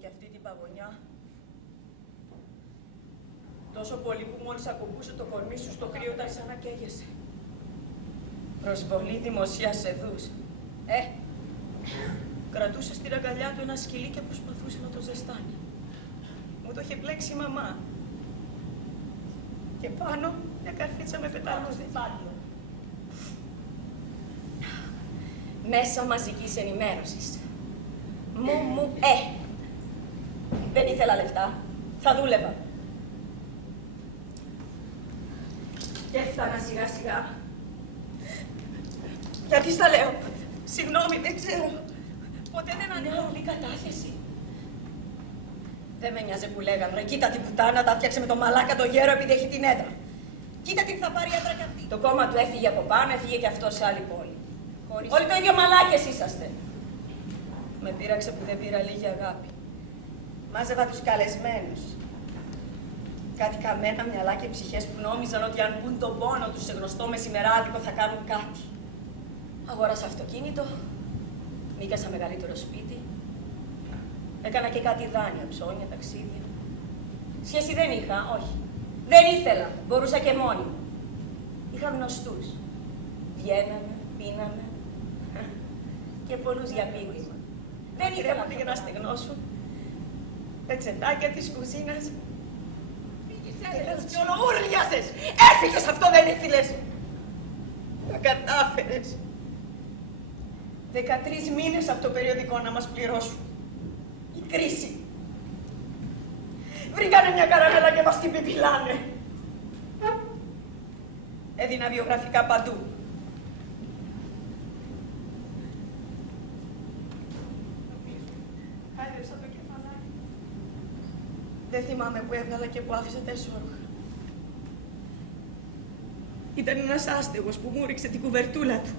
και αυτή την παγωνιά. Τόσο πολύ που μόλις ακουμπούσε το κορμί σου στο κρύο τα σαν να καίγεσαι. Προσβολή δημοσίας εδούς. Κρατούσε στην αγκαλιά του ένα σκυλί και προσπαθούσε να το ζεστάνει. Μου το είχε πλέξει η μαμά. Και πάνω μια καρφίτσα με πετάλους διφάλιο. Μέσα μαζικής ενημέρωσης. Δεν ήθελα λεφτά. Θα δούλευα. Και έφτανα σιγά σιγά. Γιατί στα λέω. Συγγνώμη, δεν ξέρω. Ποτέ δεν ανέλαβε κατάθεση. Δεν με νοιάζε που λέγανε. Ρε, κοίτα την πουτάνα, τα φτιάξε με το μαλάκα το γέρο επειδή έχει την έδρα. Κοίτα τι θα πάρει έδρα κι αυτή. Το κόμμα του έφυγε από πάνω, έφυγε κι αυτό σε άλλη πόλη. Όλοι το ίδιο μαλάκες είσαστε. Με πείραξε που δεν πήρα λίγη αγάπη. Μάζευα τους καλεσμένους. Κάτι καμένα μυαλά και ψυχές που νόμιζαν ότι αν μπουν τον πόνο τους σε γνωστό μεσημεράδικο θα κάνουν κάτι. Αγόρασα αυτοκίνητο, νοίκασα μεγαλύτερο σπίτι. Έκανα και κάτι δάνεια, ψώνια, ταξίδια. Σχέση δεν είχα, όχι. Δεν ήθελα, μπορούσα και μόνη μου. Είχα γνωστούς. Βγαίνανε, πίνανε και πολλούς για πίνημα. Δεν ήθελα για να στεγνώσουν. Πετσετάκια της κουζίνας. Κι ολοούρλιασες! Έφυγες, αυτό δεν ήθελες! Τα κατάφερες. 13 μήνες από το περιοδικό να μας πληρώσουν. Η κρίση. Βρήκανε μια καραμέλα και μας την πιπιλάνε. Έδινα βιογραφικά παντού. Χάιδεψα το κεφαλάκι. Δεν θυμάμαι που έβγαλα και που άφησα τα εσώρουχα. Ήταν ένας άστεγος που μου ρίξε την κουβερτούλα του.